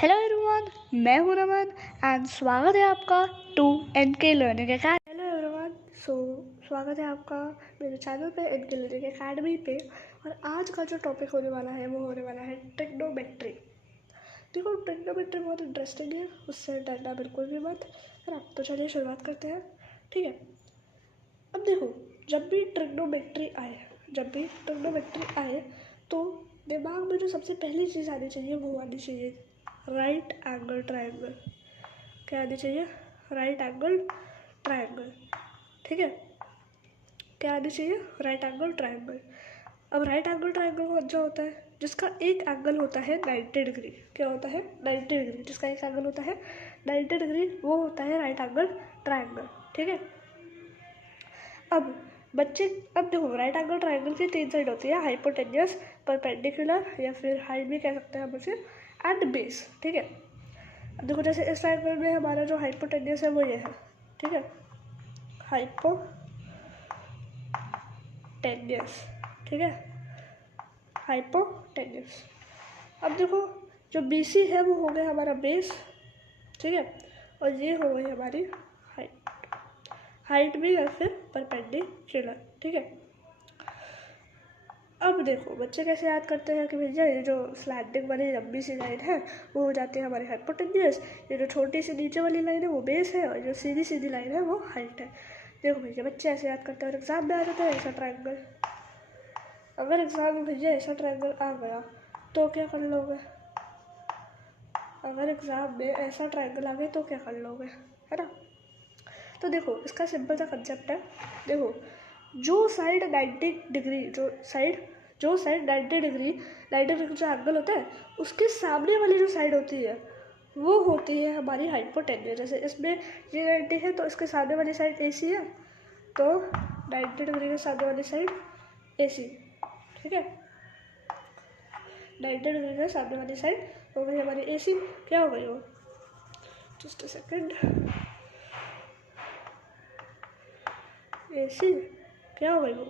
Hello everyone, मैं हूं Raman and स्वागत है आपका to NK learning academy. Hello everyone, स्वागत है आपका मेरे चैनल पे एनके लर्निंग अकेडमी पे। और आज का जो टॉपिक होने वाला है वो होने वाला है ट्रिग्नोमेट्री। देखो, ट्रिग्नोमेट्री बहुत इंटरेस्टिंग है, उससे डरना बिल्कुल भी मत, है ना। तो चलिए शुरुआत करते हैं, ठीक है। अब देखो, जब भी ट्रिग्नोमेट्री आए तो दिमाग में जो सबसे पहली चीज़ आनी चाहिए वो आनी चाहिए राइट एंगल ट्रायंगल। क्या आनी चाहिए? राइट एंगल ट्रायंगल, ठीक है। क्या आनी चाहिए? Right angle triangle. अब राइट एंगल ट्रायंगल कौन सा होता है? जिसका एक एंगल होता है 90 डिग्री। क्या होता है? 90 डिग्री। जिसका एक एंगल होता है 90 डिग्री वो होता है राइट एंगल ट्रायंगल, ठीक है। अब देखो, राइट एंगल ट्रायंगल की 3 साइड होती है, हाइपोटेन्यूस, परपेंडिकुलर, या फिर हाइट भी कह सकते हैं हम उसे, एंड बेस, ठीक है। अब देखो, जैसे इस ट्रायंगल में हमारा जो हाइपोटेन्यूस है वो ये है, ठीक है, हाइपोटेन्यूस, ठीक है, हाइपोटेन्यूस। अब देखो, जो BC है वो हो गया हमारा बेस, ठीक है, और ये हो गई हमारी हाइट भी, या फिर परपेंडिकुलर, ठीक है। अब देखो, बच्चे कैसे याद करते हैं कि भैया ये जो स्लैंटिंग वाली लंबी सी लाइन है वो हो जाती है हमारी हाइपोटेन्यूस, ये जो छोटी सी नीचे वाली लाइन है वो बेस है, और जो सीधी सीधी लाइन है वो हाइट है। देखो भैया, बच्चे ऐसे याद करते हैं और एग्जाम में आ जाता है ऐसा ट्रायंगल। अगर एग्जाम में भैया ऐसा ट्रायंगल आ गया तो क्या कर लोगे? अगर एग्जाम में ऐसा ट्रायंगल आ गया तो क्या कर लोगे, है ना। तो देखो, इसका सिंपल सा कंसेप्ट है। देखो, जो साइड 90 डिग्री जो साइड 90 डिग्री जो एंगल होता है उसके सामने वाली जो साइड होती है वो होती है हमारी हाइपोटेन्यूस। जैसे इसमें ये 90 है तो इसके सामने वाली साइड AC है, तो 90 डिग्री के सामने वाली साइड AC, ठीक है। 90 डिग्री के सामने वाली साइड हो गई हमारी AC। क्या हो गई वो? Just a second. AC क्या हो गई वो?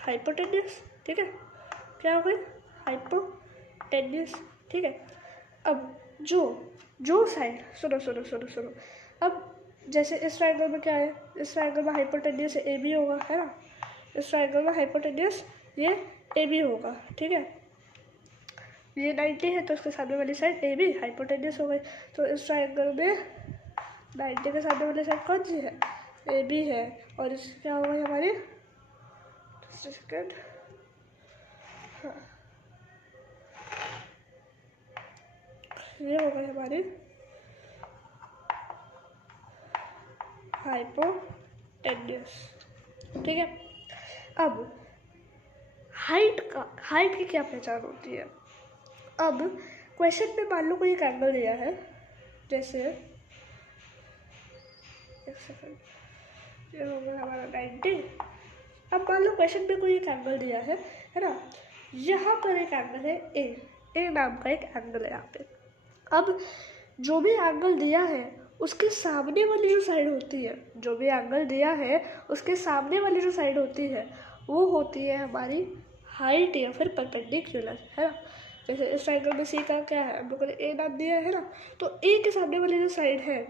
हाइपोटेन्यूस, ठीक है। क्या हो गई? हाइपोटेन्यूस, ठीक है। अब जो साइड सुनो, अब जैसे इस ट्रायंगल में क्या है? इस ट्रायंगल में हाइपोटेन्यूस AB होगा, है ना। इस ट्रायंगल में हाइपोटेन्यूस ये AB होगा, ठीक है। ये 90 है तो इसके सामने वाली साइड AB हाइपोटेन्यूस हो गई। तो इस ट्रायंगल में 90 के सामने वाली साइड कौन सी है? AB है। और इस क्या हो गई हमारी? सेकेंड, हाँ, ये हो गई हमारी हाइपोटेन्यूस, ठीक है। अब हाइट की क्या पहचान होती है? अब क्वेश्चन में मान लो कोई एक एंगल दिया है, जैसे एक सेकेंड, ये हो गया हमारा 90। अब मान लो क्वेश्चन में कोई एक एंगल दिया है ना। यहाँ पर एक एंगल है ए नाम का एक एंगल है यहाँ पे। अब जो भी एंगल दिया है उसके सामने वाली जो साइड होती है, जो भी एंगल दिया है उसके सामने वाली जो साइड होती है वो होती है हमारी हाइट या फिर परपेंडिकुलर, है ना। जैसे इस ट्रायंगल में C का क्या है, हम लोगों ने A नाम दिया है ना, तो A के सामने वाली जो साइड है,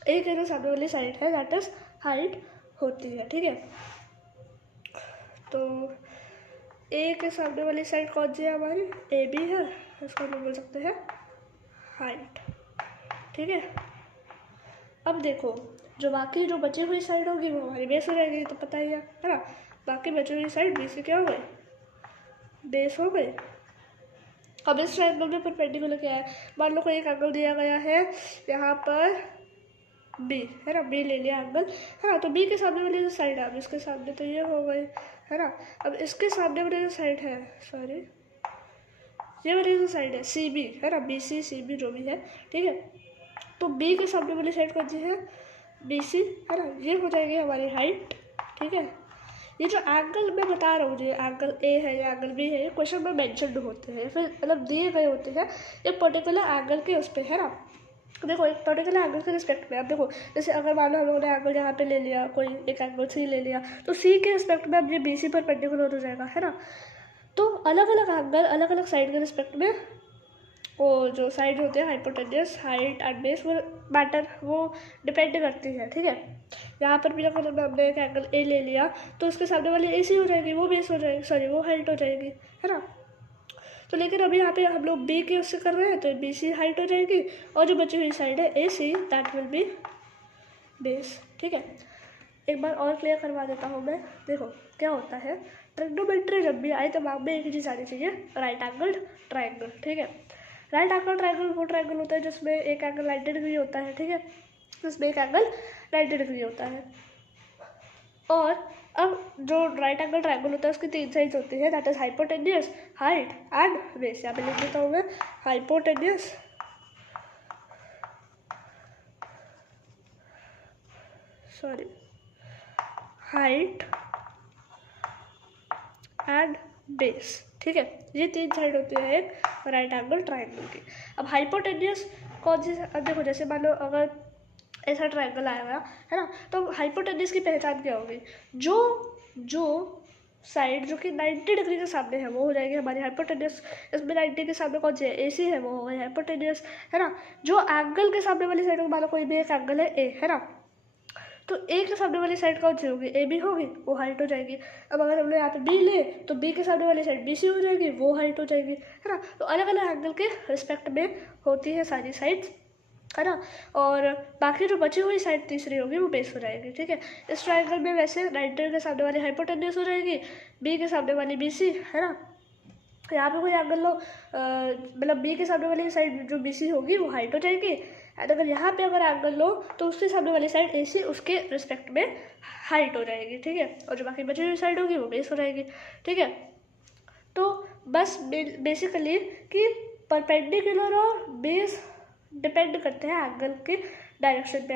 A के जो सामने वाली साइड है दैट इज हाइट होती है, ठीक है। तो A के सामने वाली साइड कौन सी है हमारी? AB है, इसको हम बोल सकते हैं हाइट, ठीक है। अब देखो, जो बाकी जो बची हुई साइड होगी वो हमारी बेस हो जाएगी, तो पता ही है ना। बाकी बची हुई साइड BC क्या हो गई? बेस हो गई। अब इस ट्रायंगल में परपेंडिकुलर क्या है? मान लो कोई एक एंगल दिया गया है यहाँ पर B, है ना। B ले लिया एंगल, है ना। तो B के सामने वाली जो साइड है, अब इसके सामने तो ये हो गई, है ना। अब इसके सामने वाली जो साइड है, सॉरी, ये वाली जो साइड है CB, है ना, BC CB जो भी है, ठीक है। तो B के सामने वाली साइड कौन सी है? BC, है ना। ये हो जाएगी हमारी हाइट, ठीक है। ये जो एंगल मैं बता रहा हूँ, ये एंगल A है या एंगल B है, ये क्वेश्चन में मेंशन्ड होते हैं, फिर मतलब दिए गए होते हैं एक पर्टिकुलर एंगल के उस पर, है ना। देखो, एक पर्टिकुलर एंगल के रिस्पेक्ट में, अब देखो, जैसे अगर मान लो हम लोगों ने एंगल यहाँ पे ले लिया, कोई एक एंगल C ले लिया, तो C के रिस्पेक्ट में अब ये BC परपेंडिकुलर हो जाएगा, है ना। तो अलग अलग एंगल अलग अलग साइड के रिस्पेक्ट में वो जो साइड होते हैं हाइपोटेन्यूस, हाइट एंड बेस, वो मैटर, वो डिपेंड करती है, ठीक है। यहाँ पर भी अगर हमने एक एंगल ए ले लिया तो उसके सामने वाली ए सी हो जाएगी, वो बेस हो जाएगी, सॉरी वो हाइट हो जाएगी, है ना। तो लेकिन अभी यहाँ पे हम लोग बी के उससे कर रहे हैं तो बी सी हाइट हो जाएगी, और जो बची हुई साइड है ए सी, दैट विल बी बेस, ठीक है। एक बार और क्लियर करवा देता हूँ मैं। देखो क्या होता है, ट्रिग्नोमेट्री जब भी आए दिमाग में एक ही चीज़ आनी चाहिए, राइट एंगल ट्राइंगल, ठीक है। राइट एंगल ट्राइंगल वो ट्राइंगल होता है जिसमें एक एंगल 90 डिग्री होता है, ठीक है, जिसमें एक एंगल 90 डिग्री होता है। और अब जो राइट एंगल ट्राइंगल होता है उसकी 3 साइड्स होती है, that is hypotenuse, height and base. यहाँ पे लिख देता हूँ मैं, hypotenuse, sorry height and base, ठीक है। ये 3 साइड होती है एक राइट एंगल ट्राइंगल की। अब हाइपोटेन्यूस कौन सी, अब देखो जैसे मान लो अगर ऐसा ट्राइंगल आया हुआ है ना, तो हाइपोटेन्यूस की पहचान क्या होगी, जो साइड जो कि 90 डिग्री के सामने है वो हो जाएगी हमारी हाइपोटेन्यूस। इसमें 90 के सामने कौन सी है, ए सी है, वो हो गई हाइपोटेन्यूस, है ना। जो एंगल के सामने वाली साइड में मान लो कोई भी एक एंगल है ए, है ना, तो ए के सामने वाली साइड कौन सी होगी, ए बी होगी, वो हाइट हो जाएगी। अब अगर हम लोग यहाँ पे बी ले तो बी के सामने वाली साइड बी सी हो जाएगी, वो हाइट हो जाएगी, है ना। तो अलग अलग एंगल के रिस्पेक्ट में होती है सारी साइड्स, है ना। और बाकी जो बची हुई साइड तीसरी होगी वो बेस हो जाएगी, ठीक है। इस ट्राइंगल में वैसे 90 के सामने वाली हाइपोटेन्यूस हो जाएगी, बी के सामने वाली बी सी, है ना। यहाँ पे कोई एंगल लो, मतलब बी के सामने वाली साइड जो बी सी होगी वो हाइट हो जाएगी, एंड अगर यहाँ पे अगर एंगल लो तो उसके सामने वाली साइड ए सी उसके रिस्पेक्ट में हाइट हो जाएगी, ठीक है। और जो बाकी बची हुई साइड होगी वो बेस हो जाएगी, ठीक है। तो बस बेसिकली कि परपेंडिकुलर और बेस डिपेंड करते हैं एंगल के डायरेक्शन पे।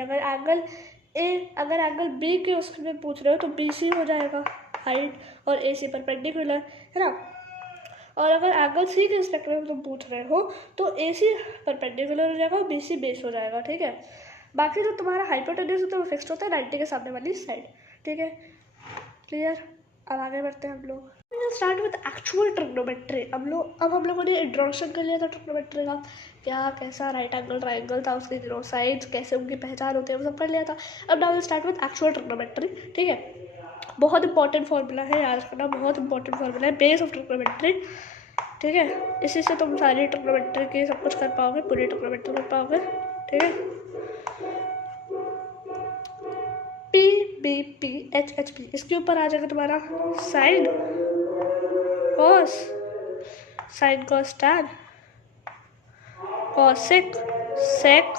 अगर एंगल बी के उसमें पूछ रहे हो तो बी सी हो जाएगा हाइट और ए सी परपेंडिकुलर, है ना। और अगर एंगल सी के रिस्पेक्ट में तुम पूछ रहे हो तो ए सी परपेंडिकुलर हो जाएगा और बी सी बेस हो जाएगा, ठीक है। बाकी जो तुम्हारा हाइपोटेन्यूस होता है वो फिक्स्ड होता है 90 के सामने वाली साइड, ठीक है, क्लियर। अब आगे बढ़ते हैं हम लोग, स्टार्ट विद एक्चुअल ट्रिग्नोमेट्री। अब हम लोगों ने इंट्रोडक्शन कर लिया था ट्रिग्नोमेट्री का, क्या कैसा राइट एंगल ट्राइंगल था, उसके तीनों साइड्स कैसे उनकी पहचान होती है वो सब कर लिया था। अब now will start with actual trigonometry, ठीक है। बहुत इंपॉर्टेंट फॉर्मूला है, याद रखना, बहुत इंपॉर्टेंट फॉर्मूला है, बेस ऑफ ट्रिग्नोमेट्री, ठीक है। इसी से तुम सारी ट्रिग्नोमेट्री की सब कुछ कर पाओगे, पूरी ट्रिग्नोमेट्री कर पाओगे, ठीक है। P B P H H P, इसके ऊपर आ जाएगा तुम्हारा sine cos, sine cos tan, cosec sec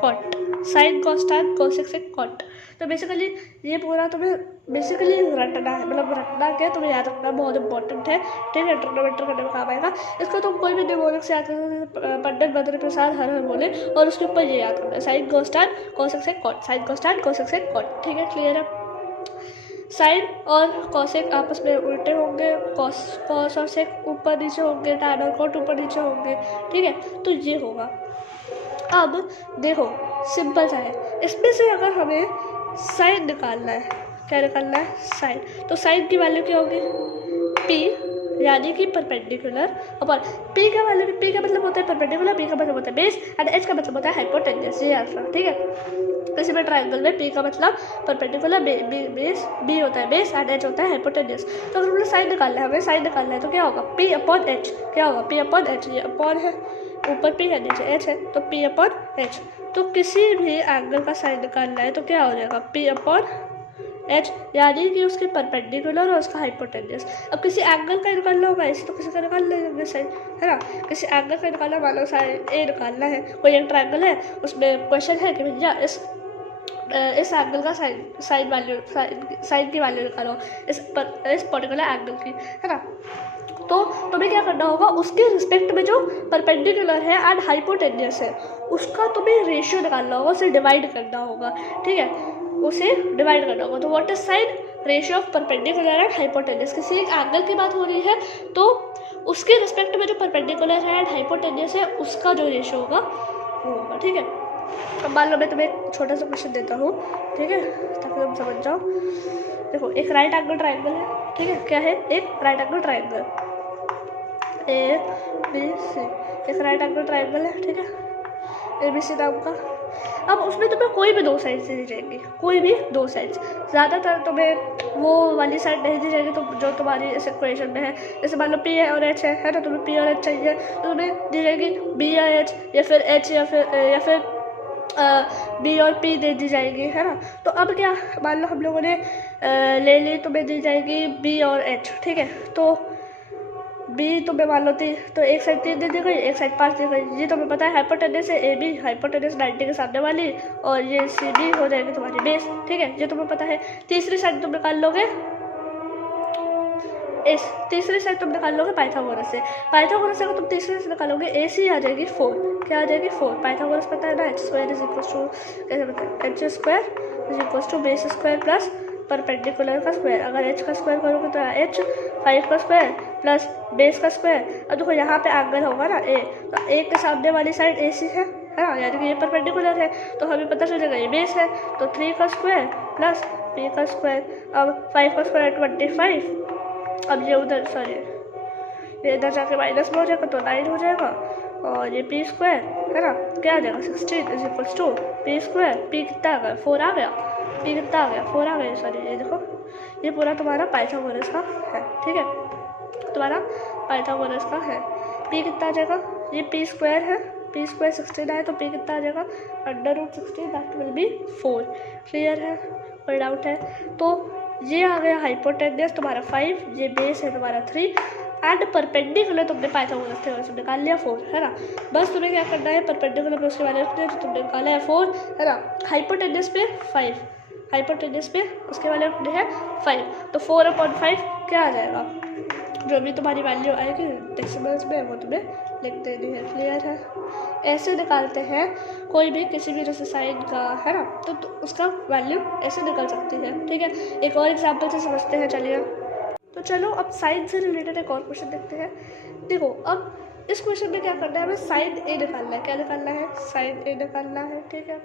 cot, sine cos tan cosec sec cot. तो बेसिकली ये पूरा तुम्हें बेसिकली रटना है, मतलब रटना क्या तुम्हें याद रखना बहुत इंपॉर्टेंट है, ठीक है। ट्रिग्नोमेट्री करने में काम आएगा। इसको तुम कोई भी निमोनिक से याद कर, पंडित बद्री प्रसाद हर हर बोले, और उसके ऊपर ये याद करना है, sine cos tan cosec sec cot, sine cos tan cosec sec cot, ठीक है, क्लियर है। साइन और कॉसेक आपस में उल्टे होंगे, कॉस और सेक ऊपर नीचे होंगे, टैन और कॉट ऊपर नीचे होंगे, ठीक है। तो ये होगा। अब देखो सिंपल सा है, इसमें से अगर हमें साइन निकालना है, क्या निकालना है, साइन, तो साइन की वैल्यू क्या होगी, पी यानी कि परपेंडिकुलर अपॉन पी का वैल्यू, पी का मतलब होता है परपेंडिकुलर, पी का मतलब होता है बेस, एंड एच का मतलब होता है हाइपोटेन्यूस, ये आंसर, ठीक है। किसी भी ट्राइंगल में पी का मतलब परपेंडिकुलर, बेस, बी होता है बेस एंड एच होता है हाइपोटेन्यूस। तो अगर हमें साइन निकालना है, तो क्या होगा, पी अपॉन एच, क्या होगा, पी अपॉन एच, ये अपॉन है, ऊपर पी है नीचे एच है, तो पी अपॉन एच। तो किसी भी एंगल का साइन निकालना है तो क्या हो जाएगा, पी अपॉन एच, यानी कि उसके परपेंडिकुलर और उसका हाइपोटेन्यूस। अब किसी एंगल का निकालना होगा ऐसे, तो किसी का निकाल लेंगे साइन, है ना। किसी एंगल का निकालना, मान लो साइन ए निकालना है, कोई एक ट्राइंगल है, उसमें क्वेश्चन है कि भैया इस एंगल का साइन की वैल्यू निकालो, इस पर्टिकुलर एंगल की, है ना। तो तुम्हें क्या करना होगा, उसके रिस्पेक्ट में जो परपेंडिकुलर है एंड हाइपोटेन्यूस है उसका तुम्हें रेशियो निकालना होगा, उसे डिवाइड करना होगा, ठीक है, उसे डिवाइड करना होगा। तो what is sine, ratio of perpendicular and hypotenuse. किसी एक एंगल की बात हो रही है तो उसके रिस्पेक्ट में जो परपेंडिकुलर है एंड हाइपोटेन्यूस है उसका जो रेशियो होगा वो होगा, ठीक है। अब मान लो मैं तुम्हें एक छोटा सा क्वेश्चन देता हूँ, ठीक है, ताकि तुम समझ जाओ। देखो एक राइट एंगल ट्राइंगल है, ठीक है, क्या है, एक right angle triangle A B C, एक राइट एंगल ट्राइंगल है, ठीक है, ABC नाम का। अब उसमें तुम्हें कोई भी दो साइड्स दी जाएंगी, कोई भी दो साइड्स। ज़्यादातर तुम्हें वो वाली साइड नहीं दी जाएगी तो जो तुम्हारी इस इक्वेशन में है। जैसे मान लो P और H है ना, तुम्हें P और H चाहिए तो तुम्हें दी जाएगी B या H, या फिर H या फिर B और P दे दी जाएगी, है ना। तो अब क्या, मान लो हम लोगों ने ले ली, तुम्हें दी जाएगी B और H, ठीक है। तो B तुम्हें मान लो थी तो एक साइड 3 दे दी गई, एक साइड 5 दी गई। ये तुम्हें पता है हाइपोटेनस है AB, हाइपोटेनस 90 के सामने वाली, और ये CB हो जाएगी तुम्हारी बेस, ठीक है, ये तुम्हें पता है। तीसरी साइड तुम निकाल लोगे तीसरी साइड तुम निकाल लोगे पाइथागोरस से। पाइथागोरस से अगर तुम तीसरी से निकालोगे AC आ जाएगी 4। क्या आ जाएगी 4। पाइथागोरस पता है ना, h² इज इक्वल टू, कैसे बताए, h² is equal to base square plus perpendicular का स्क्वायर। अगर h का स्क्वायर करोगे तो h 5 का स्क्वायर प्लस बेस का स्क्वायर। अब देखो यहाँ पे एंगल होगा ना A, तो A के सामने वाली साइड AC है ना, यानी कि ये परपेंडिकुलर है, तो हमें पता चलेगा ये बेस है, तो 3 का स्क्वायर प्लस B का स्क्वायर। अब 5 का स्क्वायर 25, अब ये उधर सॉरी ये इधर जाके माइनस में हो जाएगा तो 9 हो जाएगा, और ये P² है ना, क्या आ जाएगा 16 is equals to P²। P कितना आ गया 4 आ गया, P कितना आ गया 4 आ गया, सॉरी ये देखो ये पूरा तुम्हारा पाइथागोरस का है, ठीक है, तुम्हारा पाइथागोरस का है। P कितना आ जाएगा, ये P² है, P² 16 है, तो P कितना आ जाएगा √16, दैट विल बी 4। क्लियर है, कोई डाउट है? तो ये आ गया हाइपोटेनस तुम्हारा 5, ये बेस है तुम्हारा 3, एंड परपेंडिकुलर तुमने पाइथागोरस थ्योरम से निकाल लिया 4, है ना। बस तुम्हें क्या करना है, परपेंडिकुलर में उसके वाले जो तुमने निकाला है 4, है ना, हाइपोटेनस पे 5, हाइपोटेनस पे उसके वाले है 5, तो 4/5 क्या आ जाएगा, जो भी तुम्हारी वैल्यू आएगी डेसिमल्स में वो तुम्हें लिख देनी है। क्लियर है, ऐसे निकालते हैं कोई भी किसी भी जैसे साइन का, है ना, तो उसका वैल्यू ऐसे निकल सकती है, ठीक है। एक और एग्जाम्पल से समझते हैं, चलिए। तो चलो अब साइन से रिलेटेड एक और क्वेश्चन देखते हैं। देखो अब इस क्वेश्चन में क्या करना है, हमें साइन A निकालना है। क्या निकालना है, साइन A निकालना है, ठीक है।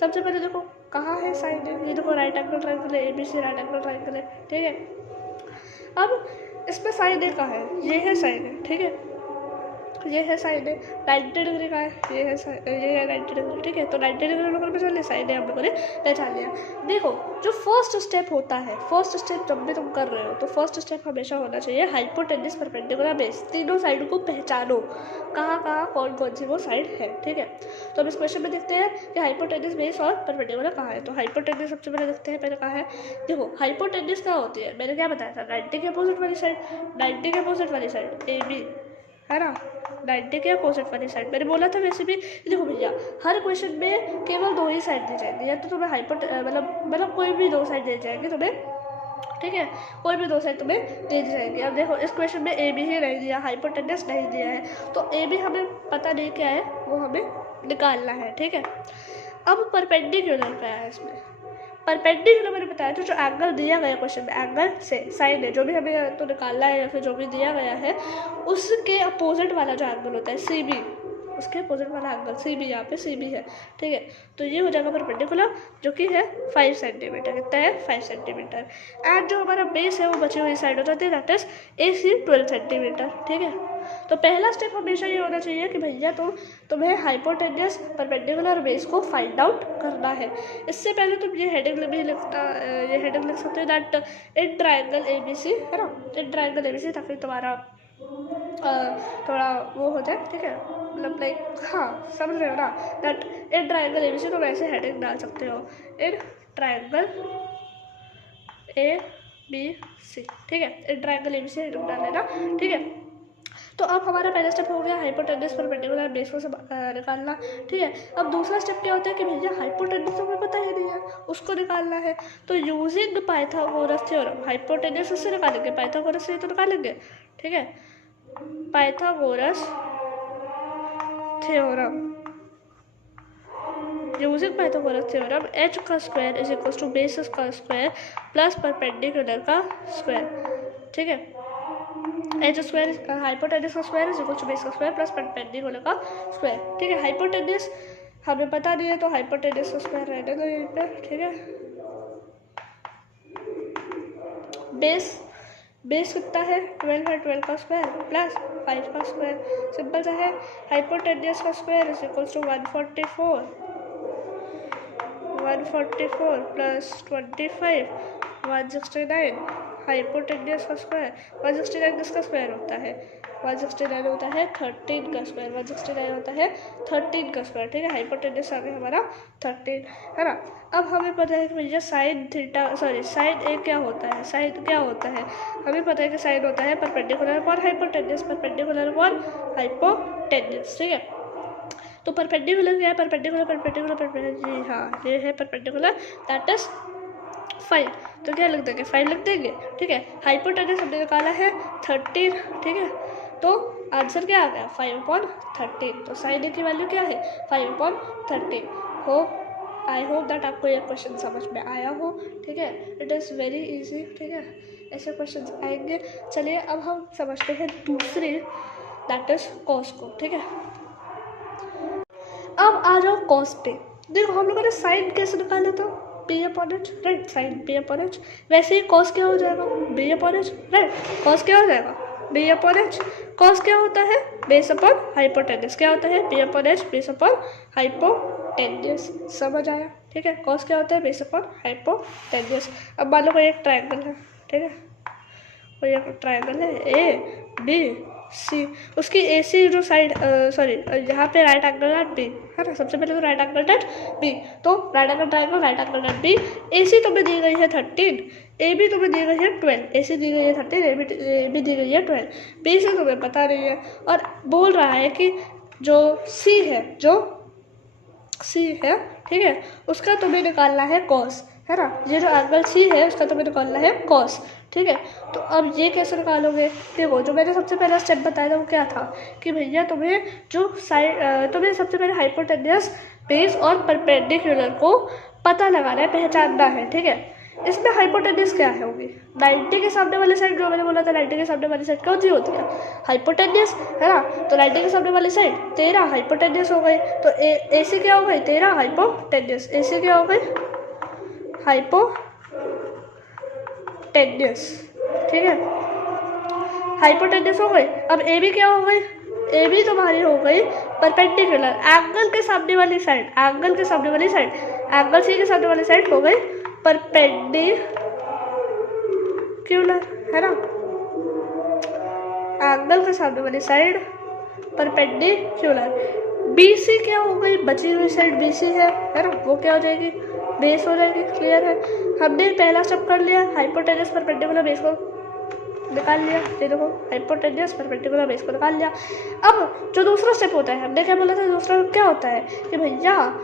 सबसे पहले देखो कहाँ है साइन A, ये देखो राइट एंगल ट्रायंगल है, ABC राइट एंगल ट्रायंगल है, ठीक है। अब इसमें साइन A का है, ये है साइन A, ठीक है, ये है साइन A 90 डिग्री का है, ये है 90 डिग्री, ठीक है। तो 90 डिग्री लोगों ने पहचान लिया, साइन A हम लोगों ने पहचान लिया। देखो जो फर्स्ट स्टेप होता है, फर्स्ट स्टेप जब भी तुम कर रहे हो तो फर्स्ट स्टेप हमेशा होना चाहिए हाइपोटेनस परपेंडिकुलर बेस। तीनों साइड को पहचानो, कहाँ कहाँ कौन कौन सी वो साइड है, ठीक है। तो अब इस क्वेश्चन में देखते हैं कि हाइपोटेनस बेस और परपेंडिकुलर कहाँ है। तो हाइपोटेनस सबसे पहले देखते हैं, पहले कहाँ है। देखो हाइपोटेनस क्या होती है, मैंने क्या बताया था, 90 के अपोजिट वाली साइड, 90 के अपोजिट वाली साइड AB, है ना, 90 के अपोजिट वाली साइड मैंने बोला था। वैसे भी देखो भैया, हर क्वेश्चन में केवल 2 ही साइड दी जाएगी, या तो तुम्हें मतलब कोई भी 2 साइड दे जाएगी तुम्हें, ठीक है, कोई भी 2 साइड तुम्हें दे दी जाएगी। अब देखो इस क्वेश्चन में AB ही नहीं दिया, हाइपोटेनस नहीं दिया है, तो AB हमें पता नहीं क्या है, वो हमें निकालना है, ठीक है। अब परपेंडिकुलर क्या है, इसमें परपेंडिकुलर मैंने बताया था, जो एंगल दिया गया क्वेश्चन में, एंगल से साइन है जो भी हमें तो निकालना है, या फिर जो भी दिया गया है उसके अपोजिट वाला जो एंगल होता है CB, उसके अपोजिट वाला एंगल CB, यहाँ पे CB है, ठीक है। तो ये हो जाएगा परपेंडिकुलर, जो कि है 5 सेंटीमीटर, कितना है 5 सेंटीमीटर। एंड जो हमारा बेस है वो बची हुई साइड हो जाती है, दैट इज AC 12 सेंटीमीटर, ठीक है। तो पहला स्टेप हमेशा ये होना चाहिए कि भैया तुम्हें हाइपोटेनस परपेंडिकुलर बेस को फाइंड आउट करना है। इससे पहले तुम ये हेडिंग भी लिख सकते हो, दैट इन ट्रायंगल ABC, है ना, इन ट्रायंगल ABC, ताकि तुम्हारा थोड़ा वो हो जाए, ठीक है, मतलब लाइक हाँ समझ रहे हो ना, दैट इन ट्रायंगल ABC, तो वैसे हेडिंग डाल सकते हो, इन ट्रायंगल ABC, ठीक है, इन ट्रायंगल ABC हेडिंग डाल लेना, ठीक है। तो अब हमारा पहला स्टेप हो गया हाइपोटेनस परपेंडिकुलर बेस को निकालना, ठीक है। अब दूसरा स्टेप क्या होता है कि भैया हाइपोटेनस तो हमें पता ही नहीं है, उसको निकालना है। तो यूजिंग पाइथागोरस थ्योरम, हाइपोटेनस उससे निकालेंगे, पाइथागोरस से तो निकालेंगे, ठीक है। Pythagoras theorem, using Pythagoras theorem, h का square is equal to base का स्क्वायर प्लस परपेंडिकुलर का स्क्वायर, ठीक है। एच स्क्वायर, हाइपोटेनस का square is equal to base का स्क्वायर प्लस परपेंडिकुलर का स्क्वायर, ठीक है। हाइपोटेनस हमें पता नहीं है, तो हाइपोटेनस का स्क्वायर रहने दो यहीं पे, ठीक है। बेस कितना है 12 है, 12 का स्क्वायर प्लस 5 का स्क्वायर, सिंपल सा है। हाइपोटेन्यूज का स्क्वायर इज इक्वल्स टू 144 प्लस 25 169। हाइपोटेन्यूज का स्क्वायर 169 किसका स्क्वायर होता है? 169 होता है 13 का स्क्वायर, 169 होता है 13 का स्क्वायर, ठीक है। हाइपोटेन्यूज आ गया हमारा 13, है ना। अब हमें पता है कि भैया साइन ए क्या होता है, साइन क्या होता है? हमें पता है कि साइन होता है perpendicular upon hypotenuse, perpendicular upon hypotenuse, ठीक है। तो परपेंडिकुलर क्या है? परपेंडिकुलर जी हाँ, ये है परपेंडिकुलर, दैट इज 5। तो क्या लिख देंगे? 5 लिख देंगे, ठीक है। हाइपोटेन्यूज हमने निकाला है 13, ठीक है। तो आंसर क्या आ गया? 5/13। तो साइन ए की वैल्यू क्या है? 5/13। आई होप दैट आपको ये क्वेश्चन समझ में आया हो, ठीक है। इट इज़ वेरी इजी, ठीक है। ऐसे क्वेश्चन आएंगे। चलिए अब हम समझते हैं दूसरे, दैट इज कॉस को, ठीक है। अब आ जाओ कॉस पे। देखो हम लोगों ने साइन कैसे निकाला था? b/h, right, sign b/h। वैसे ही कॉस क्या हो जाएगा? b/h, right. कॉस क्या हो जाएगा? b/h। कॉस क्या होता है? Base upon hypotenuse. क्या होता है? b/h base upon hypotenuse. समझ आया, ठीक है। कॉस क्या होता है? Base upon hypotenuse. अब मान लो कोई एक ट्रायंगल है, ठीक है। कोई एक ट्रायंगल है ABC, उसकी AC जो साइड यहाँ पे राइट एंगल एट B, है ना। सबसे पहले तो राइट एंगल एट B, तो right angle triangle right angle at B। AC तुम्हें दी गई है 13, AB तुम्हें दी गई है 12। AC दी गई है 13, AB दी गई है 12। BC तुम्हें पता नहीं है, और बोल रहा है कि जो C है, ठीक है, उसका तुम्हें निकालना है कॉस, है ना। ये जो एंगल C है उसका तुम्हें निकालना है कॉस, ठीक है। तो अब ये कैसे निकालोगे? देखो, जो मैंने सबसे पहला स्टेप बताया था वो क्या था कि भैया तुम्हें तुम्हें सबसे पहले हाइपोटेन्यूज, बेस और परपेंडिकुलर को पता लगाना है, पहचानना है, ठीक है। इसमें हाइपोटेन्यूज क्या है होगी? 90 के सामने वाली साइड, जो मैंने बोला था 90 के सामने वाली साइड कौन सी होती है? हाइपोटेन्यूज, है ना। तो 90 के सामने वाली साइड 13 हाइपोटेन्यूज हो गई। तो AC क्या हो गई? 13 हाइपोटेन्यूज। AC क्या हो गई? हाइपोटेन्यूज, ठीक है। हाइपोटेन्यूज हो गई। अब AB क्या हो गई? AB तुम्हारी हो गई परपेंडिकुलर, एंगल के सामने वाली साइड, एंगल के सामने वाली साइड, एंगल C के सामने वाली साइड हो गई परपेंडिकुलर, है ना। एंगल के सामने वाली साइड परपेंडिकुलर। BC क्या हो गई? बची हुई साइड BC है ना, वो क्या हो जाएगी? बेस हो जाएगी। क्लियर है? हमने पहला स्टेप कर लिया, हाइपोटेन्यूज परपेंडिकुलर बेस को निकाल लिया। ये देखो, हाइपोटेन्यूज परपेंडिकुलर बेस को निकाल लिया। अब जो दूसरा स्टेप होता है, हमने क्या बोला था? दूसरा क्या होता है कि भैया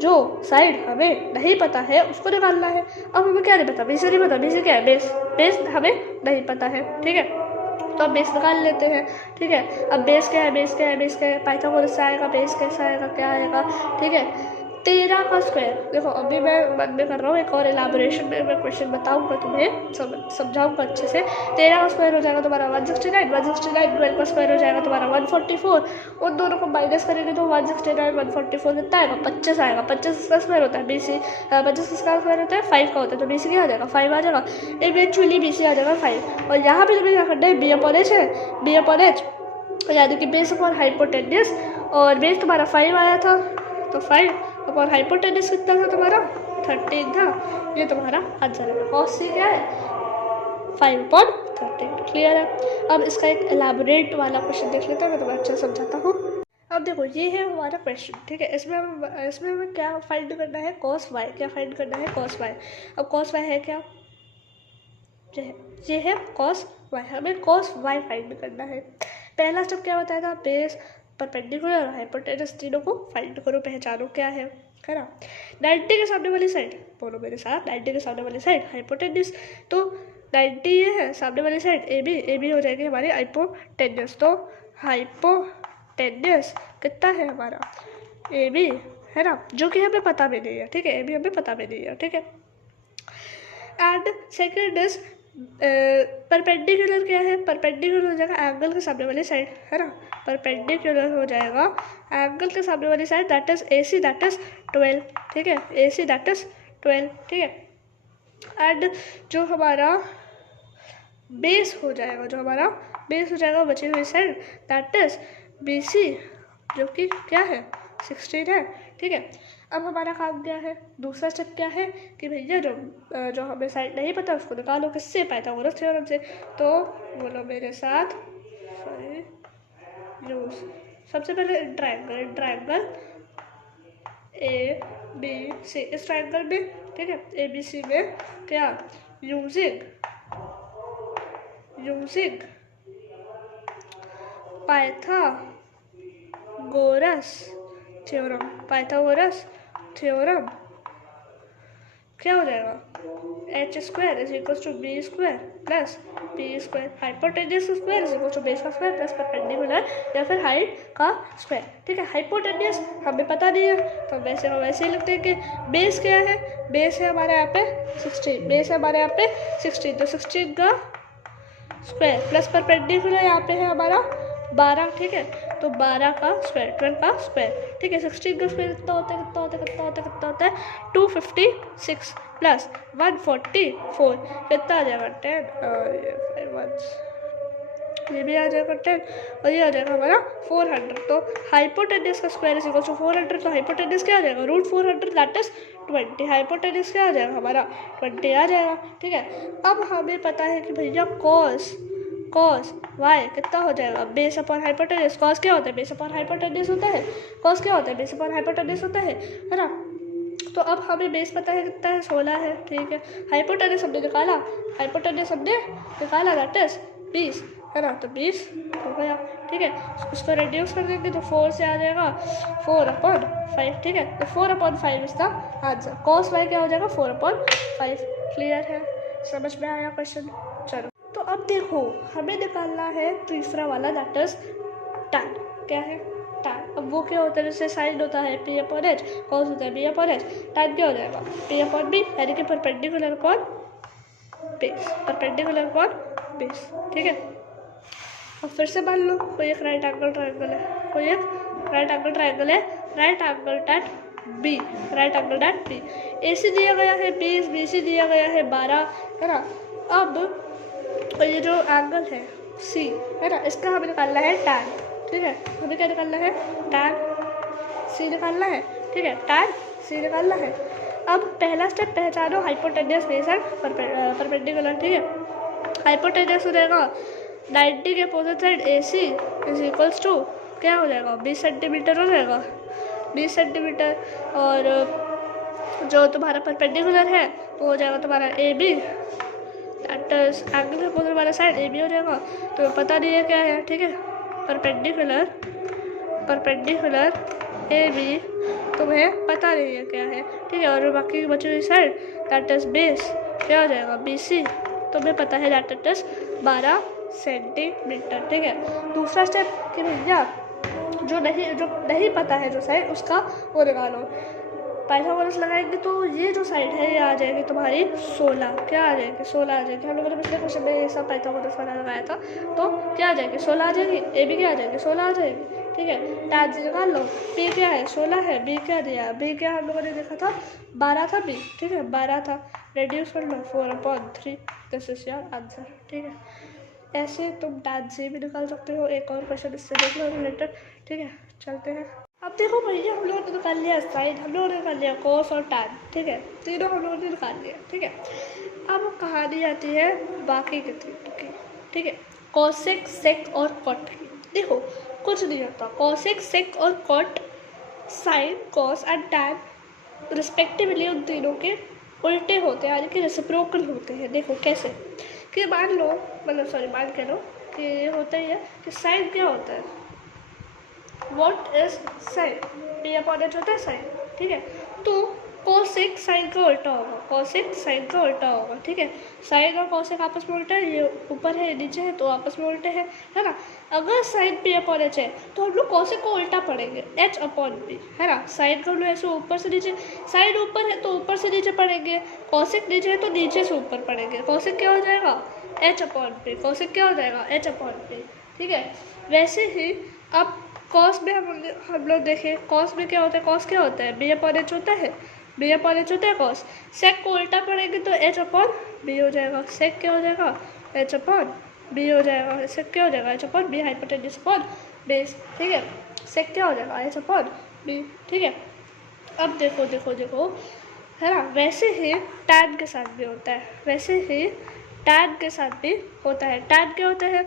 जो साइड हमें नहीं पता है उसको निकालना है। अब हमें क्या नहीं पता? BC नहीं पता। BC क्या है? बेस हमें नहीं पता है, ठीक है। तो अब बेस निकाल लेते हैं, ठीक है। अब बेस क्या है? पाइथागोरस से आएगा, बेस कैसा आएगा, क्या आएगा, ठीक है। 13 का स्क्वायर। देखो अभी मैं मन में कर रहा हूँ, एक और एलाबोरेशन में मैं क्वेश्चन बताऊंगा तुम्हें, समझाऊंगा अच्छे से। 13 का स्क्वायर हो जाएगा तुम्हारा 169, 12 का स्क्वायर हो जाएगा तुम्हारा 144। उन दोनों को माइनस करेंगे तो 169 144 कितना आएगा? 25 आएगा। 25 का स्क्वायर होता है BC, 25 का स्क्वायर होता है 5 का होता है, तो BC क्या आ जाएगा? 5 आ जाएगा। इवेंचुअली BC आ जाएगा 5। और यहाँ पे तुम्हें क्या करना है? B/h है, B/h यानी कि बेस अपॉन हाइपोटेन्यूज, और बेस तुम्हारा 5 आया था, तो 5 अपॉन हाइपोटेन्यूज कितना था तुम्हारा? 13 था। ये तुम्हारा आंसर है। कॉस C क्या है? 5/13। क्लियर है? अब इसका एक एलाबोरेट वाला क्वेश्चन देख लेते हैं, मैं तुम्हें अच्छा समझाता हूँ। अब देखो, ये है हमारा क्वेश्चन, ठीक है। इसमें हमें क्या फाइंड करना है? Cos Y। क्या फाइंड करना है? Cos Y। अब कॉस Y है क्या? ये है कॉस Y। हमें कॉस Y फाइंड करना है। पहला स्टेप क्या बताया था? बेस, परपेंडिकुलर, हाइपोटेन्यूज, तीनों को फाइंड करो, पहचानो क्या है ना। 90 के सामने वाली साइड, बोलो मेरे साथ, 90 के सामने वाली साइड हाइपोटेन्यूज। तो 90 ये है, सामने वाली साइड AB हो जाएगी हमारी हाइपोटेन्यूज। तो हाइपोटेन्यूज कितना है हमारा? AB, है ना, जो कि हमें पता भी नहीं है, ठीक है। AB हमें पता भी नहीं है, ठीक है। And second is perpendicular. क्या है? परपेंडिकुलर हो जाएगा एंगल के सामने वाली साइड, है ना। परपेंडिकुलर हो जाएगा एंगल के सामने वाली side, that is AC, that is 12, ठीक है। AC दैट इज 12, ठीक है। एंड जो हमारा बेस हो जाएगा, जो हमारा बेस हो जाएगा बची हुई साइड, दैट इज BC, जो कि क्या है 16 है। ठीक है, अब हमारा काम क्या है, दूसरा स्टेप क्या है कि भैया जो हमें साइड नहीं पता उसको निकालो, किससे, पाइथागोरस थ्योरम से। तो बोलो मेरे साथ, यूज सबसे पहले ट्रायंगल ABC, इस ट्रायंगल में, ठीक है, ABC में क्या, यूजिंग पाइथागोरस थ्योरम क्या हो जाएगा, h² is equal to B² plus B², hypotenuse square is equal to base का स्क्वायर प्लस परपेंडिकुलर या फिर हाइट का स्क्वायर। ठीक है, हाइपोटेन्यूज हमें पता नहीं है तो वैसे हम वैसे ही लिखते हैं कि बेस क्या है, बेस है हमारे यहाँ पे 16, बेस है हमारे यहाँ पे 16, तो 16 का स्क्वायर प्लस परपेंडिकुलर यहाँ पे है हमारा 12। ठीक है, तो 12 का स्क्वायर, 12 का स्क्वायर। ठीक है, 16 का स्क्वायर कितना होता है 256 प्लस 144, कितना आ जाएगा 10, ये भी आ जाएगा 10 और ये आ जाएगा हमारा 400। तो हाइपोटेन्यूज का स्क्वायर इज इक्वल टू 400, तो हाइपोटेन्यूज क्या आ जाएगा √400, दैट इज 20। हाइपोटेन्यूज क्या आ जाएगा हमारा 20 आ जाएगा। ठीक है, अब हमें पता है कि भैया कॉस वाई कितना हो जाएगा, बेस अपॉन हाइपोटेन्यूज। कॉस क्या होता है, बेस अपॉन हाइपोटेन्यूज होता है, कॉस क्या होता है, बेस अपॉन हाइपोटेन्यूज होता है ना। तो अब हमें बेस पता है कितना है, 16 है। ठीक है, हाइपोटेन्यूज हमने निकाला, दैट इज 20 है ना, तो 20 हो गया। ठीक है, उसको रिड्यूस कर देंगे तो 4 से आ जाएगा 4/5। ठीक है, तो 4/5 is the answer. Cos y क्या हो जाएगा 4/5। क्लियर है, समझ में आया क्वेश्चन। चलो, तो अब देखो हमें निकालना है तीसरा वाला, दैट इज tan। क्या है tan, अब वो क्या होता है, जैसे साइन होता है P/H, कॉस होता है B/H, tan क्या हो जाएगा P/B, यानी कि परपेंडिकुलर अपॉन बेस। ठीक है, अब फिर से मान लो कोई एक राइट एंगल ट्रायंगल है, right angle at B, AC दिया गया है 20, BC दिया गया है 12, है ना। अब ये जो एंगल है C है ना, इसका हमें निकालना है tan। ठीक है, हमें क्या निकालना है, tan C निकालना है। ठीक है, tan C निकालना है। अब पहला स्टेप पहचानो हाइपोटेन्यूज बेस एंड परपेंडिकुलर। ठीक है, हाइपोटेन्यूज हो जाएगा 90 के opposite side AC is equals to क्या हो जाएगा 20 सेंटीमीटर हो जाएगा, 20 सेंटीमीटर। और जो तुम्हारा परपेंडिकुलर है वो हो जाएगा तुम्हारा AB, दैट इज एंगल के अपोजिट वाला साइड AB हो जाएगा। तो पता नहीं है क्या है। ठीक है, परपेंडिकुलर AB तुम्हें पता नहीं है क्या है। ठीक है, और बाकी की बची हुई साइड दैट इज बेस क्या हो जाएगा BC, तुम्हें पता है दैट इज 12 सेंटीमीटर। ठीक है, दूसरा स्टेप कि भैया जो नहीं पता है जो साइड, उसका वो निकालो। पाइथागोरस लगाएंगे तो ये जो साइड है ये आ जाएगी तुम्हारी 16। क्या आ जाएगी 16 आ जाएगी। हम लोगों ने पिछले क्वेश्चन में ये सब पाइथागोरस वाला लगाया था, तो क्या आ जाएगी 16 आ जाएगी। AB क्या आ जाएगी 16 आ जाएगी। ठीक है, tan से निकाल लो, P क्या है 16 है, B क्या दिया, B क्या हम लोगों ने देखा था 12 था B। ठीक है, 12 था, रिड्यूस कर लो 4/3, दिस इज योर आंसर। ठीक है, ऐसे तुम tan से भी निकाल सकते हो। एक और क्वेश्चन इससे देख लो रिलेटेड। ठीक है, चलते हैं। अब देखो भैया हम लोगों ने निकाल लिया साइन, हम लोगों ने निकाल लिया कॉस और tan। ठीक है, तीनों हम लोगों ने निकाल लिया। ठीक है, अब कहानी आती है बाकी के तीनों की। ठीक है, कॉसेक, सेक और कॉट की। देखो कुछ नहीं होता, कॉसेक, सेक और cot sine, cos and tan respectively उन तीनों के उल्टे होते हैं, यानी कि रेसिप्रोकल होते हैं। देखो कैसे, कि मान के लो कि ये होता ही है कि साइन क्या होता है, व्हाट इज साइन, P/H होता है साइन। ठीक है, तो कोसेक साइन का उल्टा होगा। ठीक है, साइन और कोसेक आपस में उल्टा है, ये ऊपर है ये नीचे है तो आपस में उल्टे हैं, है ना। अगर साइन P/H है तो हम लोग कोसेक को उल्टा पढ़ेंगे H/P, है ना। साइन को हम लोग ऐसे ऊपर से नीचे, साइन ऊपर है तो ऊपर से नीचे पढ़ेंगे, कोसेक नीचे है तो नीचे से ऊपर पढ़ेंगे। कोसेक क्या हो जाएगा H/P, कोसेक क्या हो जाएगा H/P। ठीक है, वैसे ही अब कॉस में हम लोग देखें, कॉस में क्या होता है, कॉस क्या होता है B/H होता है, B/H होता है कॉस। सेक को उल्टा पढ़ेंगे तो H/B हो जाएगा, सेक क्या हो जाएगा H/B बी हो जाएगा, सेक क्या हो जाएगा, H upon B hypotenuse upon base, ठीक है। सेक क्या हो जाएगा, एच अपॉन बी, ठीक है। अब देखो देखो देखो, है ना, वैसे ही टैन के साथ भी होता है, वैसे ही टैन के साथ भी होता है। टैन क्या होता है,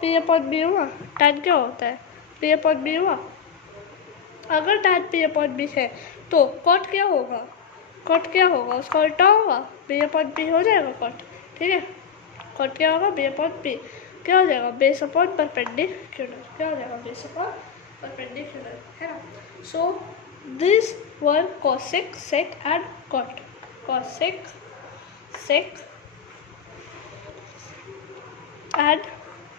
पी अपॉन बी हुआ, टैन क्या होता है, पी अपॉन बी हुआ। अगर टैन पी अपॉन बी है तो कॉट क्या होगा, कॉट क्या होगा, उसका उल्टा होगा, बी अपॉन बी हो जाएगा कॉट, ठीक है। कॉट क्या होगा, बी अपॉन बी क्या हो जाएगा, बेस अपॉन परपेंडिकुलर, क्या हो जाएगा, बेस अपॉन परपेंडिकुलर, है ना। So this were cosec, sec and cot, cosec, sec and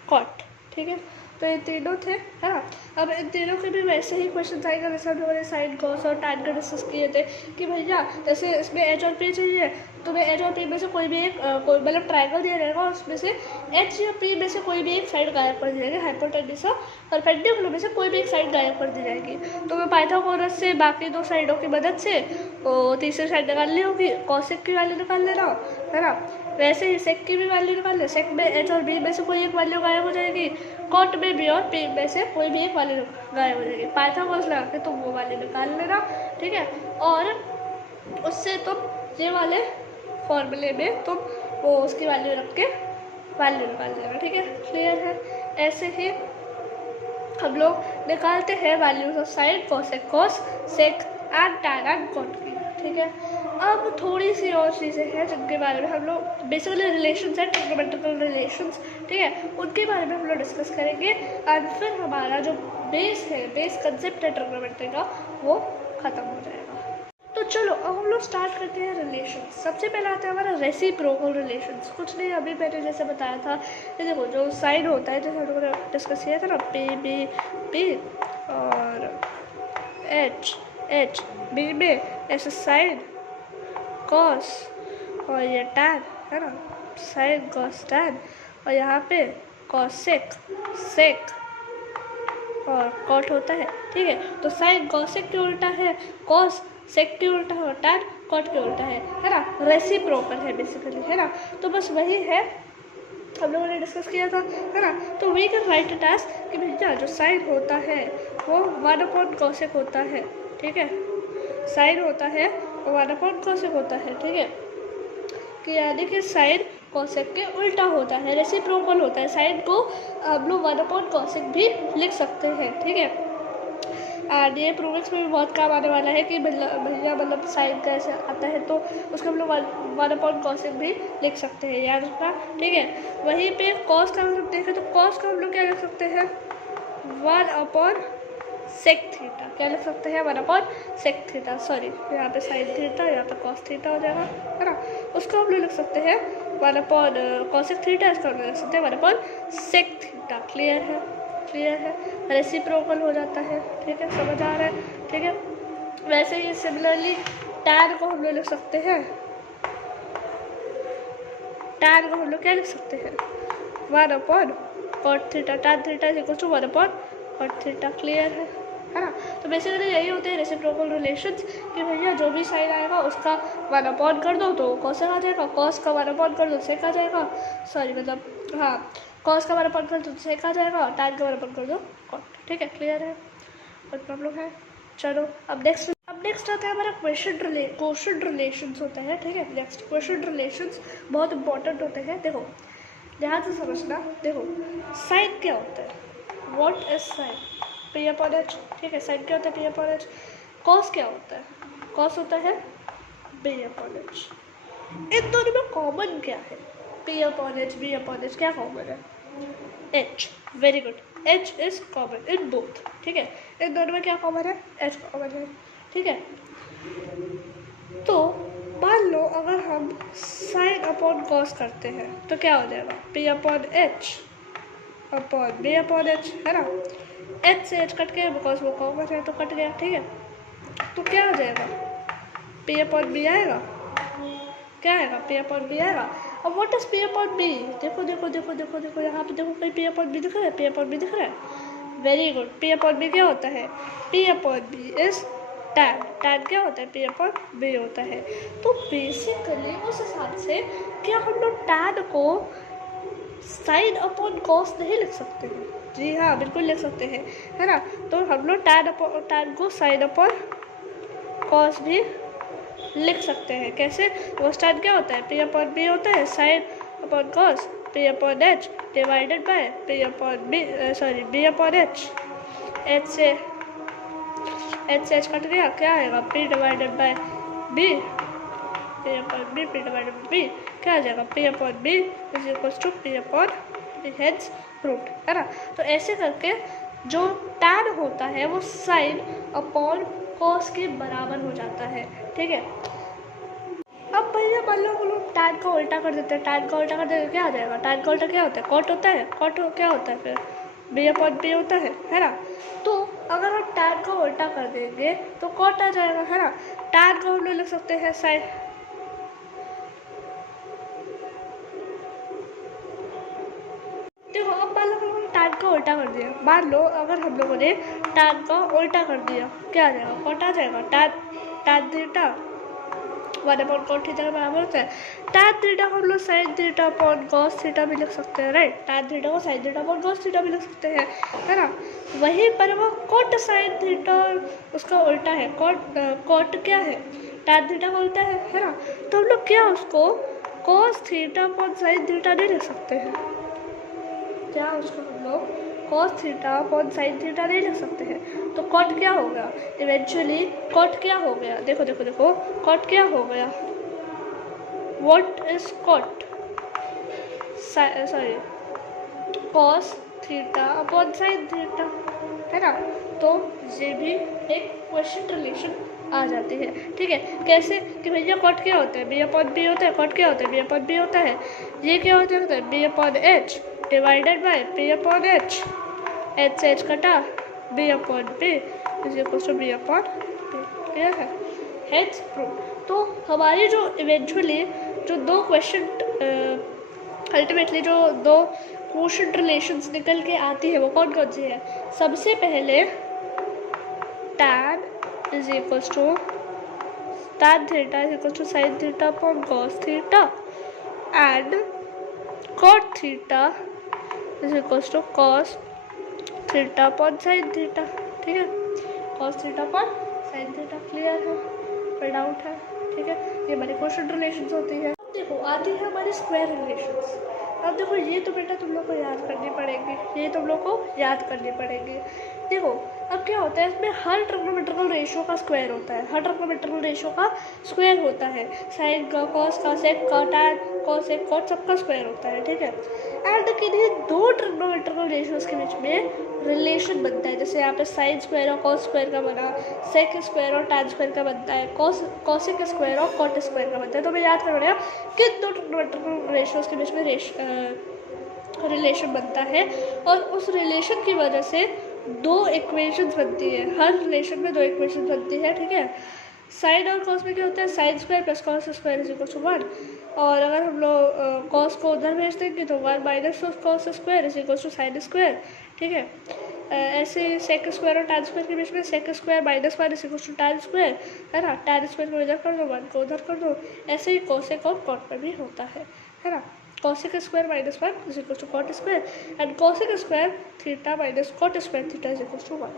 cot, ठीक है। तो ये तीनों थे, है ना। अब इन तीनों के भी वैसे ही क्वेश्चन आएगा जैसे हम लोगों ने साइन कॉस और टैन का डिस्कस किए थे कि भैया जैसे इसमें एच और पी चाहिए, तुम्हें एच और पी में से कोई भी एक मतलब ट्राइंगल दिया रहेगा और उसमें से एच या पी में से कोई भी एक साइड गायब कर दी जाएगी, हाइपोटेन्यूज और परपेंडिकुलर में से कोई भी एक साइड गायब कर दी जाएगी। तो मैं पाइथागोरस से बाकी दो साइडों की मदद से तीसरी साइड निकालनी होगी, कॉसेक की वैल्यू निकाल लेना, है ना। वैसे ही सेक की भी वैल्यू निकाल ले, सेक में एच और बी में से कोई एक वैल्यू गायब हो जाएगी, कॉट में बी और पी में से कोई भी एक वैल्यू गायब हो जाएगी। पाइथागोरस लगा के तुम वो वैल्यू निकाल लेना, ठीक है। और उससे तुम ये वाले फॉर्मूले में तुम वो उसकी वैल्यू रख के वैल्यू निकाल लेना, ठीक है। क्लियर है। ऐसे ही हम लोग निकालते हैं values of sine, cosec, cos, sec and tan and cot की, ठीक है। अब थोड़ी सी और चीज़ें हैं जिनके बारे में हम लोग बेसिकली रिलेशंस हैं, ट्रिग्नोमेट्रिकल रिलेशंस, ठीक है, उनके बारे में हम लोग डिस्कस करेंगे। एंड फिर हमारा जो बेस है, बेस कंसेप्ट है ट्रिग्नोमेट्री का, वो ख़त्म हो जाएगा। तो चलो अब हम लोग स्टार्ट करते हैं रिलेशंस। सबसे पहले आता है हमारा रेसिप्रोकल रिलेशंस। कुछ नहीं, अभी मैंने जैसे बताया था, ये देखो जो साइन होता है, जैसे हम लोगों ने डिस्कस किया था ना, पी बी पी और एच एच, बी में ऐसे साइन कॉस और ये टैन, है ना, साइन कॉस टैन, और यहाँ पे कॉसेक, सेक और कॉट होता है, ठीक है। तो साइन कॉसेक के उल्टा है, कॉस सेक के उल्टा है, टैन कॉट के उल्टा है ना, रेसिप्रोकल है बेसिकली, है ना। तो बस वही है हम लोगों ने डिस्कस किया था, है ना। तो we can write it as कि भैया जो साइन होता है वो 1/cosec होता है, ठीक है। साइन होता है वो 1/cosec होता है, ठीक है, कि यानी कि साइन कॉसेक के उल्टा होता है, रेसिप्रोकल होता है। साइन को हम लोग 1/cosec भी लिख सकते हैं, ठीक है। एंड ये प्रूविंग्स में भी बहुत काम आने वाला है कि भैया मतलब साइन कैसे आता है, तो उसको हम लोग 1/cosec भी लिख सकते हैं, याद रखना, ठीक है। वहीं पे कॉस का हम लोग देखें तो कॉस का हम लोग क्या लिख सकते हैं, 1/sec थीटा, क्या लिख सकते हैं, 1/sec थीटा, सॉरी यहाँ पे साइन थीटा, यहाँ पे कॉस थीटा हो जाएगा, है ना। उसको हम लोग लिख सकते हैं 1/cosec थीटा, इसका हम लोग लिख सकते हैं 1/sec थीटा। क्लियर है, क्लियर है। रेसिप्रोकल हो जाता है, ठीक है, समझ आ रहा है, ठीक है। वैसे ही सिमिलरली टैन को हम लोग लिख सकते हैं, टैन को हम लोग क्या लिख सकते हैं, 1/cot theta, tan theta is equal to 1/cot theta. Clear है ना। तो बेसिकली यही होते हैं रेसिप्रोकल रिलेशंस कि भैया जो भी साइन आएगा उसका 1/, कर दो तो कॉसेक आ जाएगा, कॉस का 1/, कर दो सेक आ जाएगा, सॉरी मतलब हाँ, कॉस का 1/, कर दो सेक आ जाएगा, और टैन का 1/, कर दो कॉट, ठीक है। क्लियर है, कोई प्रॉब्लम है। चलो अब नेक्स्ट आता है हमारा क्वेश्चन रिलेशंस होता है, ठीक है। नेक्स्ट क्वेश्चन रिलेशंस बहुत इंपॉर्टेंट होते हैं। देखो ध्यान से समझना, देखो साइन क्या होता है, व्हाट इज साइन, P/H, ठीक है। साइन क्या होता है, P/H। कॉस क्या होता है, कॉस होता है B/H। इन दोनों में कॉमन क्या है, P/H, B/H, क्या कॉमन है, H, very good, H is common in both, ठीक है। इन दोनों में क्या कॉमन है, H कॉमन है, ठीक है। तो मान लो अगर हम साइन अपॉन कॉस करते हैं तो क्या हो जाएगा, P/H अपॉन B/H, है ना। H से H कट गया बिकॉज वो कॉमन है तो कट गया, ठीक है। तो क्या हो जाएगा, P/B आएगा, क्या आएगा, P/B आएगा। अब व्हाट इज P/B, देखो देखो देखो देखो देखो यहाँ पे देखो, कहीं P/B दिख रहा है, P/B दिख रहा है, वेरी गुड। P/B क्या होता है, P/B इज टैन, टैन क्या होता है, P/B होता है। तो बेसिकली उस हिसाब से क्या हम लोग टैन को साइन अपॉन कॉस नहीं लिख सकते हैं? जी हाँ, बिल्कुल लिख सकते हैं, है ना। तो हम लोग टैन को साइन अपॉन कॉस भी लिख सकते हैं। कैसे? वो टैन क्या होता है? पी अपॉन बी होता है, sine upon cos P upon H divided by P upon B, sorry B upon H. H से एच कट गया, क्या आएगा? P divided by B, P upon B, P divided by B क्या आ जाएगा? P upon B is equals to P upon B hence root, है ना। तो ऐसे करके जो टैन होता है वो साइन अपॉन कॉस के बराबर हो जाता है, ठीक है। अब भैया मान लो हम लोग टैन का उल्टा कर देते हैं, टैन का उल्टा कर देते क्या आ जाएगा? टैन का उल्टा क्या होता है? कॉट होता है। कॉट क्या होता है फिर? बी अपॉन बी होता है ना। तो अगर हम टैन का उल्टा कर देंगे तो कॉट आ जाएगा, है ना। टैन को हम लोग लिख सकते हैं साइन, देखो अब मान लो हम टैन का उल्टा कर दिया, मान लो अगर हम लोगों ने टैन का उल्टा कर दिया क्या आ जाएगा? कॉट आ जाएगा। Tan theta 1 upon cot theta के बराबर होता है। टैन थीटा को हम लोग sine theta upon cos theta भी लिख सकते हैं, राइट। टैन थीटा को sine theta upon cos theta भी लिख सकते हैं, है ना। वहीं पर वो कॉट साइन थीटा उसका उल्टा है। कॉट क्या है? टैन थीटा का उल्टा है ना। तो हम लोग क्या उसको cos theta upon sine theta नहीं लिख सकते हैं? क्या उसको हम लोग cos theta upon sine theta नहीं लिख सकते हैं? तो कॉट क्या हो गया? इवेंचुअली कॉट क्या हो गया? देखो देखो देखो, कॉट क्या हो गया? What is cot? Sorry, cos theta upon sine theta, है ना। तो ये भी एक क्वेश्चन रिलेशन आ जाती है, ठीक है। कैसे कि भैया कॉट क्या होता है? बी अपॉन बी होता है। कॉट क्या होता है? बी अपॉन बी होता है। ये क्या होता है? B upon H divided by P upon H. H से एच कटा, B upon B is equal to B upon B, clear है? Hence prove. तो हमारी जो इवेंचुअली जो दो क्वेश्चन अल्टीमेटली जो दो क्वेश्चन रिलेशंस निकल के आती है वो कौन कौन सी है? सबसे पहले tan is equals to tan theta is equals to sine theta upon cos theta and cot theta is equals to cos theta upon sine theta, ठीक है। Cos theta upon sine theta, clear है? कोई doubt है? ठीक है, ये हमारी question relations होती है। अब देखो आती है हमारी स्क्वायर रिलेशंस। अब देखो ये तो बेटा तुम लोग को याद करनी पड़ेगी, ये तुम लोग को याद करनी पड़ेगी। देखो अब क्या होता है, इसमें हर ट्रिग्नोमेट्रिकल रेशियो का स्क्वायर होता है, हर ट्रिग्नोमेट्रिकल रेशियो का स्क्वायर होता है। साइन का, कॉस का, सेक का, टैन, कॉस, सेक, कॉट सबका स्क्वायर होता है, ठीक है। एंड किन्हीं दो ट्रिग्नोमेट्रिकल रेशियोज के बीच में रिलेशन बनता है, जैसे यहाँ पे साइन स्क्वायर और कॉस स्क्वायर का बना, सेक स्क्वायर और टैन स्क्वायर का बनता है, कॉसिक स्क्वायर और कॉट स्क्वायर का बनता है। तो हमें याद करना है किन दो ट्रिग्नोमेट्रिकल रेशियोज के बीच में रिलेशन बनता है, और उस रिलेशन की वजह से दो इक्वेशंस बनती है, हर रिलेशन में दो इक्वेशन बनती है, ठीक है। साइन और कॉस में क्या होता है? Sine square plus cos square is equal to 1, और अगर हम लोग कॉस को उधर भेज देंगे तो 1 minus cos square is equal to sine square, ठीक है। ऐसे सेक स्क्वायर और टैन स्क्वायर के बीच में sec square minus 1 is equal to tan square, है ना। टैन स्क्वायर को इधर कर दो, 1 को उधर कर दो। ऐसे ही कॉसेक और कॉट में भी होता है ना। cosec square minus 1 is equal to cot square and cosec square theta minus cot square theta is equal to 1।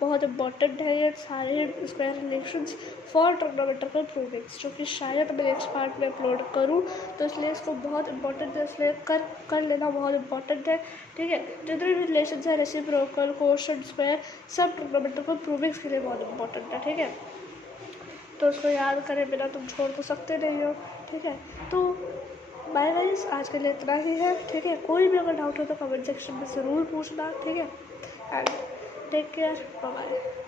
बहुत इंपॉर्टेंट है ये सारे square relations for trigonometrical provings, जो कि शायद मैं नेक्स्ट पार्ट में अपलोड करूँ, तो इसलिए इसको बहुत इंपॉर्टेंट है, इसलिए कर लेना बहुत इंपॉर्टेंट है, ठीक है। जितने भी रिलेशन है रेसिप्रोकल, कोशेंट, स्क्वायर, सब ट्रिग्नोमेट्रिकल प्रूविंग्स के लिए बहुत इंपॉर्टेंट है, ठीक है। तो उसको याद करे बिना तुम छोड़ तो सकते नहीं हो, ठीक है। तो बाय गाइस, आज के लिए इतना ही है, ठीक है। कोई भी अगर डाउट हो तो कमेंट सेक्शन में ज़रूर पूछना, ठीक है। And take care, bye bye.